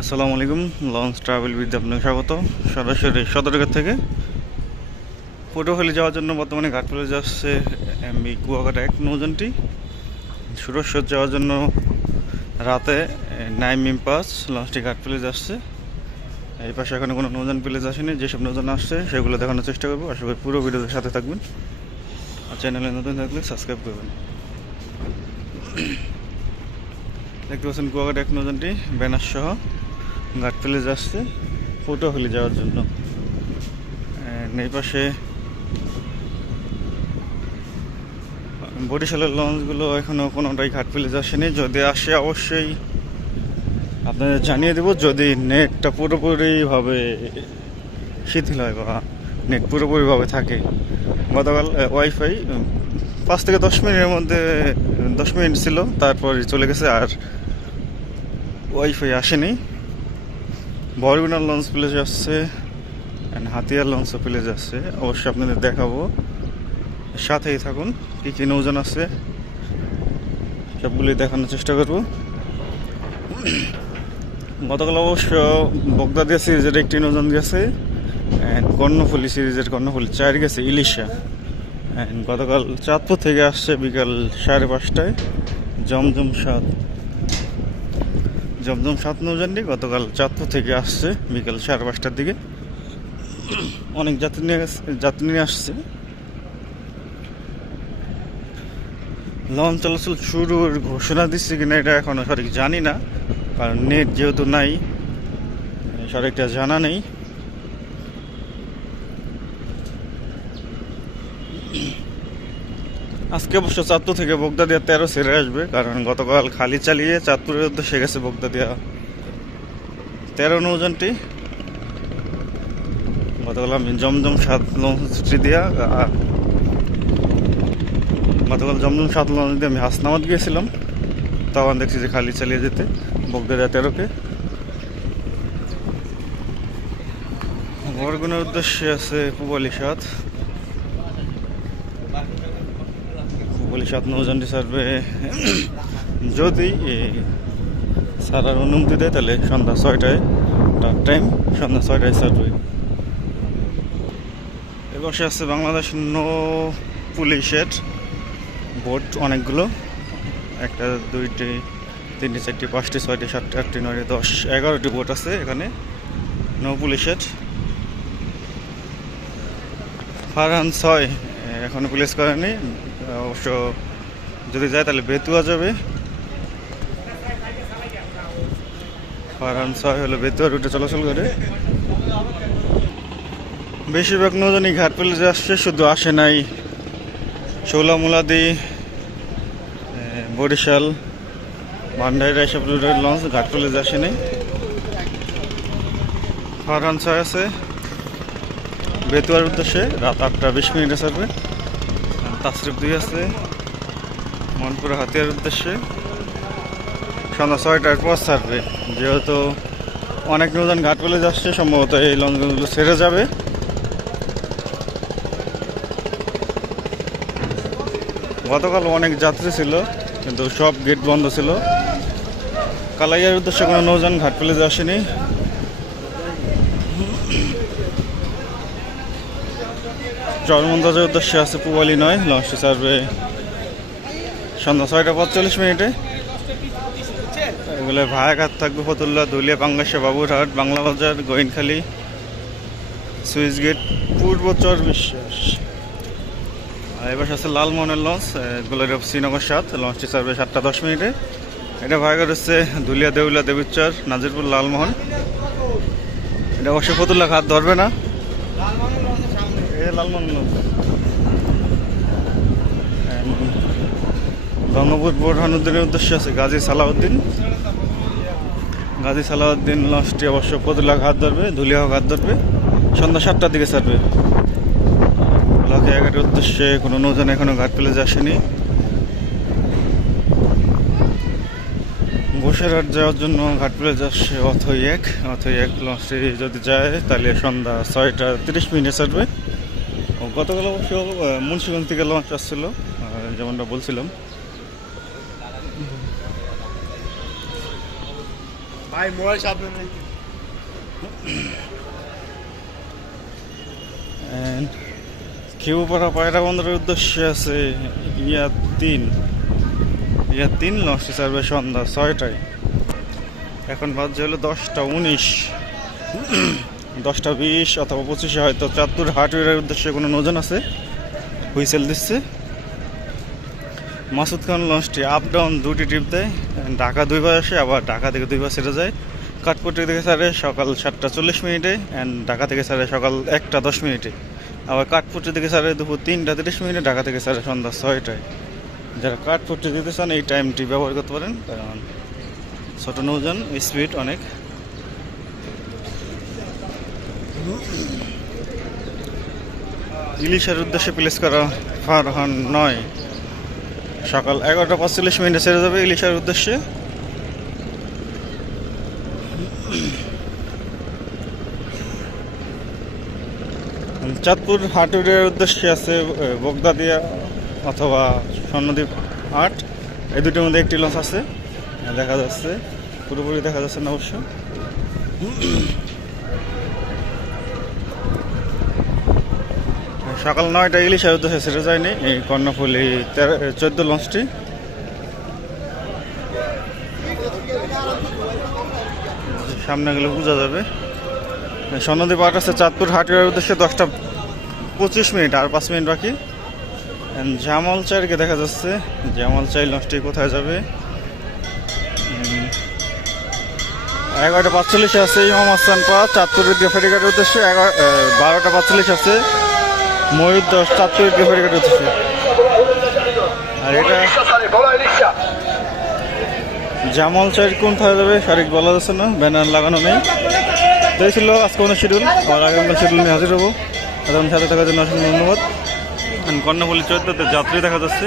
আসসালামু আলাইকুম। Launch travel with আপনাকে স্বাগত। সরাসরি সদরঘাট থেকে পটুয়াখালী যাওয়ার জন্য বর্তমানে ঘাটফেলে যাচ্ছে এমবি কুয়াকাটা 1 নৌযানটি। সুরক্ষিত যাওয়ার জন্য রাতে নাইমিম পাস লঞ্চটি ঘাটফেলে যাচ্ছে। এই পাশে এখনো কোনো নৌযান প্লেজ আসেনি। যেসব নৌযান আসছে সেগুলো দেখানোর চেষ্টা করবো। আশা করি পুরো ভিডিওর সাথে থাকবেন। আর চ্যানেলে নতুন থাকলে সাবস্ক্রাইব করবেন। দেখতে পাচ্ছেন কুয়াকাটা 1 নৌযানটি ব্যানার সহ ঘাটফেলে যাচ্ছে পটুয়াখালী যাওয়ার জন্য। এই পাশে বরিশালের লঞ্চগুলো এখনও কোনোটাই ঘাটফেলে আসেনি। যদি আসে অবশ্যই আপনাদের জানিয়ে দেবো, যদি নেটটা পুরোপুরিভাবে শিথিল হয় বা নেট পুরোপুরিভাবে থাকে। গতকাল ওয়াইফাই 5 থেকে 10 মিনিটের মধ্যে 10 মিনিট ছিল, তারপরে চলে গেছে, আর ওয়াইফাই আসেনি। বরগুনার লঞ্চ প্লেজ আসছে, হাতিয়ার লঞ্চও প্লেজ আসছে। অবশ্যই আপনাদের দেখাবো, সাথেই থাকুন। কী কী নৌযান আছে সবগুলি দেখানোর চেষ্টা করব। গতকাল অবশ্য বগদাদিয়া সিরিজের একটি নৌযান গেছে, কর্ণফুলী সিরিজের কর্ণফুলী 4 গেছে ইলিশা। গতকাল চাঁদপুর থেকে আসছে বিকাল 5:30টায় জমজম 7 নৌযানটি গতকাল চাঁদপুর থেকে আসছে বিকাল 5:30টার দিকে। অনেক যাত্রী নিয়ে আসছে। লঞ্চ চলাচল শুরুর ঘোষণা দিচ্ছে কিনা এটা এখনো সঠিক জানি না, কারণ নেট যেহেতু নাই, সঠিকটা জানা নেই। আজকে অবশ্য চাঁদপুর থেকে বগদাদিয়া 13 ছেড়ে আসবে, কারণ গতকাল খালি চালিয়ে চাঁদপুরের উদ্দেশ্যে গেছে বগদাদিয়া 13 নৌযানটি। গতকাল আমি জমজম 7 লঞ্চটি দিয়া আমি হাসনাবাদ গিয়েছিলাম, তখন দেখছি যে খালি চালিয়ে যেতে বগদাদিয়া 13-কে। বরগুনার উদ্দেশ্যে আছে পুবালি 7 নৌযানটি ছাড়বে যদি ছাড়ার অনুমতি দেয়, তাহলে সন্ধ্যা 6টায় তার টাইম, সন্ধ্যা 6টায় ছাড়বে। এবছর আছে বাংলাদেশ নৌ পুলিশের বোট অনেকগুলো, 1টা 2টি 3টি 4টি 5টি 6টি 7টি 8টি 9টি 10 11টি বোট আছে এখানে নৌ পুলিশের। ফারহান 6 এখনো পুলিশ করেনি, অবশ্য যদি যায় তাহলে বেতুয়া যাবে। ফারহান 6 হলো বেতুয়া রুটে চলাচল করে। বেশিরভাগ নৌযানই ঘাটফেলে আসছে, শুধু আসে নাই শৌলা মুলাদি, বরিশাল, ভান্ডারিয়া এসব রুটের লঞ্চ ঘাটফেলে আসেনি। ফারহান 6 আছে বেতুয়ার উদ্দেশ্যে, রাত 8:20 ছাড়বে। তাসরিফ 2 আছে মনপুরা হাতিয়ার উদ্দেশ্যে, সন্ধ্যা 6টার পর ছাড়বে। যেহেতু অনেক নৌযান ঘাটফেলে আসছে, সম্ভবত এই লঞ্চগুলো ছেড়ে যাবে। গতকাল অনেক যাত্রী ছিল, কিন্তু সব গেট বন্ধ ছিল। কালাইয়ার উদ্দেশ্যে কোনো নৌযান ঘাটফেলে আসেনি। চরমন্দাজের উদ্দেশ্যে আছে পুবালি 9 লঞ্চটি ছাড়বে সন্ধ্যা 6:45। এগুলো ভায়াঘাট থাকবে ফতুল্লা, দলিয়া, পাঙ্গাসা, বাবুরহাট, বাংলা বাজার, গোয়েনখালী, সুইচ গেট, পূর্ব চর বিশ্বাস। আর এবার আছে লালমোহনের লঞ্চ গ্লোরি অফ শ্রীনগর 7 লঞ্চটি ছাড়বে 7:10। এটা ভায়াঘাট হচ্ছে ধুলিয়া, দেউলা, দেবীচর, নাজিরপুর, লালমোহন। এটা অবশ্যই ফতুল্লা ঘাট ধরবে না। লালমোহন গঙ্গাপুর বোরহানুদ্দিনের উদ্দেশ্যে আছে গাজী সালাউদ্দিন লঞ্চটি অবশ্য ফতুল্লা ঘাট ধরবে, ধুলিয়া ঘাট ধরবে, সন্ধ্যা 7টার দিকে ছাড়বে। লাখিয়াঘাটের উদ্দেশ্যে কোনো নৌযান এখনও ঘাটফেলে আসেনি। বসিরহাট যাওয়ার জন্য ঘাটফেলে আসছে অথই এক লঞ্চটি যদি যায় তাহলে সন্ধ্যা 6:30 ছাড়বে। গতকাল অবশ্য মুন্সিগঞ্জ থেকে লঞ্চ আসছিল, যেমনটা বলছিলাম। ভাই মোবাইল সামনে নেই। খেউপাড়া পায়রা বন্দরের উদ্দেশ্যে আছে ইয়া তিন লঞ্চটি ছাড়বে সন্ধ্যা 6টায়। এখন বাজছে হলো 10টা 19, 10টা 20 অথবা 25-এ হয়তো চাঁদপুর হাটুয়ার উদ্দেশ্যে কোনো নৌযান আছে, হুইসেল দিচ্ছে। মাসুদ খান লঞ্চটি আপ ডাউন দুটি ট্রিপ দেয়, ঢাকা 2 বার আসে, আবার ঢাকা থেকে 2 বার ছেড়ে যায়। কাঠপট্টি থেকে ছাড়ে সকাল 7টা 40 অ্যান্ড ঢাকা থেকে ছাড়ে সকাল 1টা 10। আবার কাঠপট্টি থেকে ছাড়ে দুপুর 3টা 30, ঢাকা থেকে ছাড়ে সন্ধ্যা 6টায়। যারা কাঠপট্টি দিতে চান এই টাইমটি ব্যবহার করতে পারেন, কারণ ছোটো নৌযান, স্পিড অনেক। ইলিশের উদ্দেশ্যে প্লেস করা ফারহান 9 সকাল 11টা 45 ছেড়ে যাবে ইলিশের উদ্দেশ্যে। চাঁদপুর হাটুরিয়ার উদ্দেশ্যে আছে বগদাদিয়া অথবা স্বর্ণদ্বীপ 8, এই দুটির মধ্যে একটি লঞ্চ আছে, দেখা যাচ্ছে, পুরোপুরি দেখা যাচ্ছে না অবশ্য। সকাল 9টায় ইলিশের উদ্দেশ্যে ছেড়ে যায়নি এই কর্ণফুলি 14 লঞ্চটি। সামনে গেলে বোঝা যাবে। স্বর্ণদ্বীপ 8 আছে চাঁদপুর হাটুরিয়ার উদ্দেশ্যে 10টা 25, আর 5 মিনিট বাকি। জামাল চাইকে দেখা যাচ্ছে, জামাল চাই লঞ্চটি কোথায় যাবে। 11টা 45 আছে ইমাম হাসান পাড়া চাঁদপুর ঈদগাহ ফেরিঘাটের উদ্দেশ্যে। 12টা 45 আছে ময়ূর 10 চাঁদপুর ঈদগাহ ফেরিঘাটের উদ্দেশ্যে। আর এটা জামাল চাই কোথায় যাবে সঠিক বলা যাচ্ছে না, ব্যানার লাগানো নেই। তাই ছিল আজকে কোনো শিডিউল, আর আগামীকাল শিডিউল নিয়ে হাজির হবো। এখন সাথে থাকার জন্য অসংখ্য ধন্যবাদ। কর্ণফুলি 14তে যাত্রী দেখা যাচ্ছে।